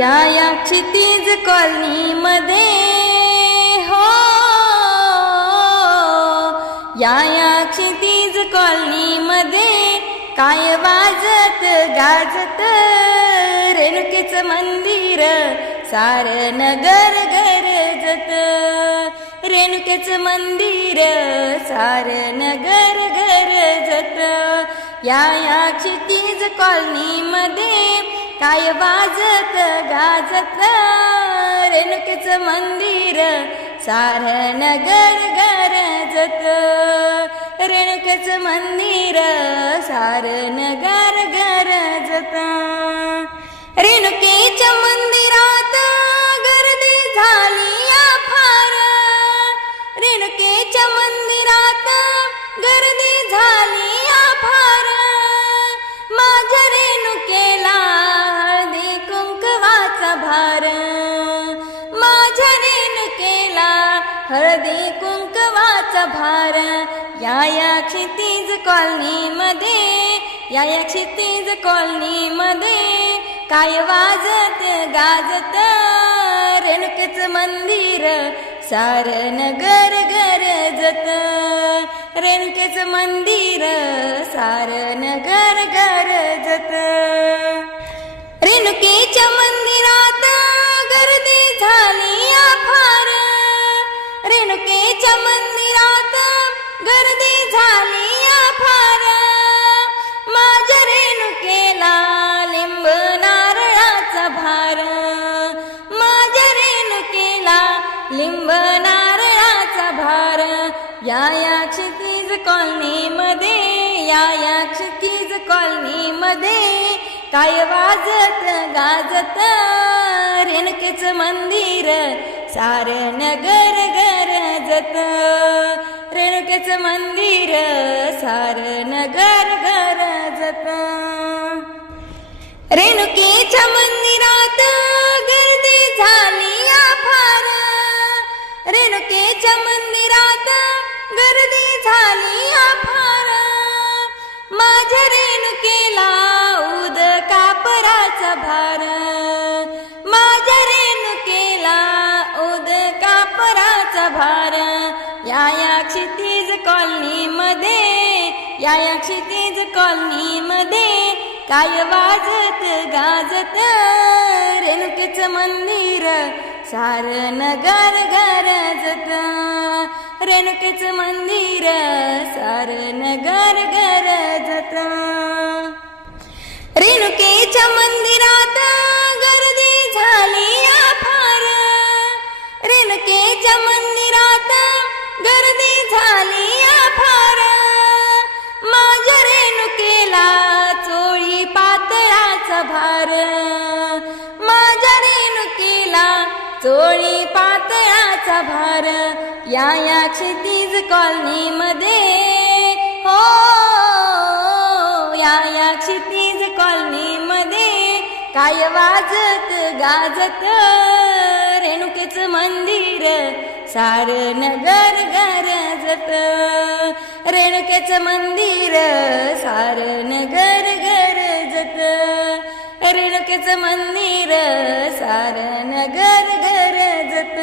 या या क्षितिज कॉलनीमध्ये. हो. या या क्षितिज कॉलनीमध्ये काय वाजत गाजत रेणुकेचं मंदिर सार नगर गरजत रेणुकेचं मंदिर सार नगर गरजत या या क्षितिज कॉलनी काय वाजत गाजत रेणुकेचं मंदिर सार नगर गरजत. रेणुकेचं मंदिर सार नगर गरजत. रेणुकेच्या मंदिरा हळदी कुंकवाचा भार. या या क्षितिज कॉलनीमध्ये या या क्षितिज कॉलनीमध्ये काय वाजत गाजत? रेणुकेचं मंदिर सार नगर गरजत रेणुकेचं मंदिर सार नगर गरजत रेणुकेच्या मंदिरात गर्दी रेणुकेच्या मंदिरात गर्दी झाली फार माझ्या रेणुकेला लिंब नारळाचा भार. माझ्या रेणुकेला लिंब नारळाचा भार. या या क्षितिज कॉलनीमध्ये या या क्षितिज कॉलनीमध्ये काय वाजत गाजत रेणुकेचं मंदिर सारे नगर जत रेणुकेचं मंदिर सार नगर गरजत रेणुकेच्या मंदिरात या या क्षितिज कॉलनीमध्ये काय वाजत गाजत? रेणुकेचं मंदिर सार नगर गरजत. रेणुकेचं मंदिर सार नगर गरजत. रेणुकेच्या मंदिर चोळी पातळाचा भार या या क्षितिज कॉलनीमध्ये. हो या या क्षितिज कॉलनीमध्ये काय वाजत गाजत रेणुकेचं मंदिर सार नगर गरजत रेणुकेचं मंदिर सार नगर गरजत हरणकेचं मंदिर सारं नगर घर गरजत